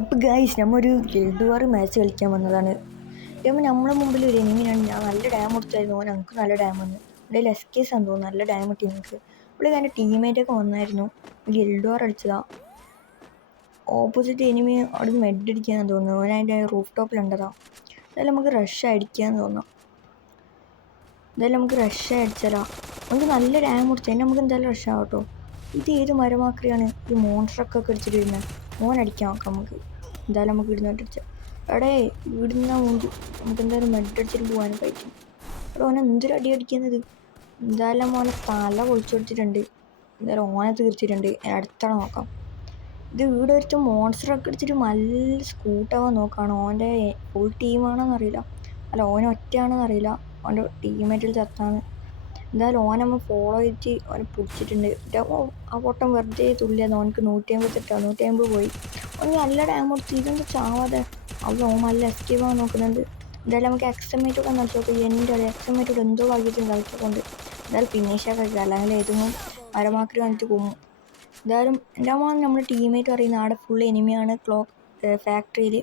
അപ്പോൾ guys നമ്മൊരു guild വാർ match കളിക്കാൻ വന്നതാണ്. അപ്പോൾ നമ്മളെ മുമ്പിൽ ഒരു എനിമിയാണ്. ഞാൻ നല്ല ഡാം കൊടുത്തായിരുന്നു, ഞങ്ങൾക്ക് നല്ല ഡാം വന്നു. എൻ്റെ എസ് കേസ് ആണെന്ന് തോന്നുന്നു, നല്ല ഡാം കിട്ടി നിങ്ങൾക്ക്. ഇവിടെ എൻ്റെ ടീമേറ്റൊക്കെ വന്നായിരുന്നു, ഗിൽഡ് വാർ അടിച്ചതാ. ഓപ്പോസിറ്റ് എനിമി അവിടെ നിന്ന് മെഡ് അടിക്കാന്ന് തോന്നുന്നു, അവൻ അതിൻ്റെ റൂഫ് ടോപ്പിലുണ്ടതാ. എന്തായാലും നമുക്ക് റഷ് അടിക്കാന്ന് തോന്നാം. എന്തായാലും നമുക്ക് റഷ് അടിച്ചാലോ, നമുക്ക് നല്ല ഡാം കൊടുത്തു തന്നെ, നമുക്ക് എന്തായാലും റഷ് ആവട്ടോ. ഇത് ഏത് മരമാക്രിയാണ് ഈ മോൺസ്റ്ററൊക്കെ അടിച്ചിട്ട് വരുന്നത്? മോൻ അടിക്കാൻ നോക്കാം നമുക്ക്. എന്തായാലും നമുക്ക് ഇടുന്നിട്ട് അടിച്ചാൽ എടേ ഇവിടുന്ന മുമ്പ് നമുക്ക് എന്തായാലും മെഡ് അടിച്ചിട്ട് പോകാനും പറ്റും. അവിടെ ഓനെ എന്തൊരു അടി അടിക്കുന്നത്. എന്തായാലും ഓനെ തല പൊളിച്ചു കൊടുത്തിട്ടുണ്ട്. എന്തായാലും ഓനെ തീർച്ചിട്ടുണ്ട്. അടുത്താണ് നോക്കാം. ഇത് ഇവിടെ ഒരുത്തും മോൺസ്റ്ററൊക്കെ അടിച്ചിട്ട് നല്ല സ്കൂട്ടാവാൻ നോക്കുകയാണ്. ഓൻ്റെ ഫുൾ ടീമാണെന്നറിയില്ല, അല്ല ഓനെ ഒറ്റയാണെന്നറിയില്ല, ഓൻ്റെ ടീമേറ്റിൽ ചത്താണ്. എന്തായാലും ഓനെ നമ്മൾ ഫോളോ ചെയ്തിട്ട് ഓനെ പിടിച്ചിട്ടുണ്ട്. ആ പൊട്ടം വെറുതെ തുള്ളിയത്. ഓനക്ക് 150 തെറ്റാ, 150 പോയി. ഓന് നല്ല ഡാം കൊടുത്ത് ഇതൊന്നും ചാവാതെ അവൻ ഓൻ നല്ല എസ്കേപ്പ് ആവാൻ നോക്കുന്നുണ്ട്. എന്തായാലും നമുക്ക് എക്സമേറ്റൊക്കെ നോക്കി എൻ്റെ എക്സമേറ്റോട് എന്തോ ഭാഗ്യത്തിന് കളിച്ചതുകൊണ്ട് എന്തായാലും ഫിനിഷൊക്കെ ആക്കുക, അല്ലെങ്കിൽ ഏതെങ്കിലും മരമാക്കി വന്നിട്ട് പോകും. എന്തായാലും എൻ്റെ അമ്മ നമ്മുടെ ടീമേറ്റ് പറയുന്ന ആടെ ഫുൾ എനിമിയാണ് ഫാക്ടറിയിൽ.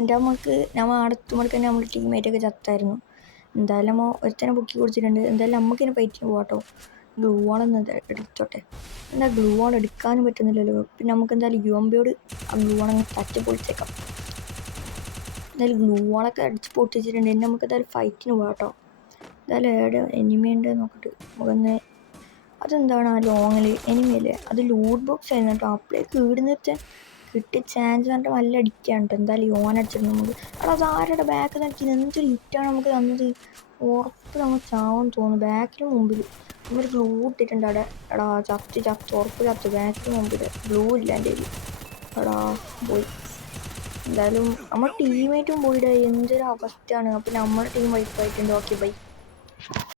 എൻ്റെ അമ്മക്ക് നമ്മൾ ആടെ എത്തുമ്പോഴേക്ക് തന്നെ നമ്മുടെ ടീമേറ്റൊക്കെ ചത്തായിരുന്നു. എന്തായാലും നമ്മൾ ഒരുത്തനെ പൊക്കി കുടിച്ചിട്ടുണ്ട്. എന്തായാലും നമുക്കിതിനെ ഫൈറ്റിന് പോകാട്ടോ. ഗ്ലൂ വാളൊന്ന് എടുത്തോട്ടെ. എന്താ ഗ്ലൂ വാൾ എടുക്കാനും പറ്റുന്നില്ലല്ലോ. പിന്നെ നമുക്ക് എന്തായാലും യുഎംബിയോട് ആ ഗ്ലൂ വാളങ്ങ് തട്ടി പൊളിച്ചേക്കാം. എന്തായാലും ഗ്ലൂ വാളൊക്കെ അടിച്ച് പൊട്ടിച്ചിട്ടുണ്ട്. ഇനി നമുക്ക് എന്തായാലും ഫൈറ്റിന് പോകാട്ടോ. എന്തായാലും എവിടെ എനിമി ഉണ്ട് നോക്കിയിട്ട് നമുക്കൊന്ന്. അതെന്താണ് ആ ലോങ്ങിൽ എനിമിയല്ലേ? അത് ലൂട്ട് ബോക്സ് ആയിരുന്നു കേട്ടോ. അപ്പോഴേക്ക് ഈടുന്നിട്ട് കിട്ടിയ ചാൻസ് പറഞ്ഞിട്ട് നല്ല അടിക്കുകയാണ് കേട്ടോ. എന്തായാലും ഓൻ അടിച്ചിട്ടുണ്ട് നമുക്ക്. എടാ അത് ആരുടെ ബാക്ക് നോക്കി എന്തൊരു ഹിറ്റാണ് നമുക്ക് തന്നത്. ഉറപ്പ് നമ്മൾ ചാവെന്ന് തോന്നുന്നു. ബാക്കിന് മുമ്പിൽ നമ്മൾ ഗ്ലൂ ഇട്ടിട്ടുണ്ട് അവിടെ. എടാ ചത്ത് ഉറപ്പ് ചത്ത്. ബാക്കിന് മുമ്പിൽ ഗ്ലൂ ഇല്ല എൻ്റെ കയ്യിൽ. എടാ പോയി. എന്തായാലും നമ്മുടെ ടീമേറ്റും പോയിടെ. എന്തൊരു അവസ്ഥയാണ്. അപ്പം നമ്മുടെ ടീം വൈപ്പായിട്ടുണ്ട്. Okay bye.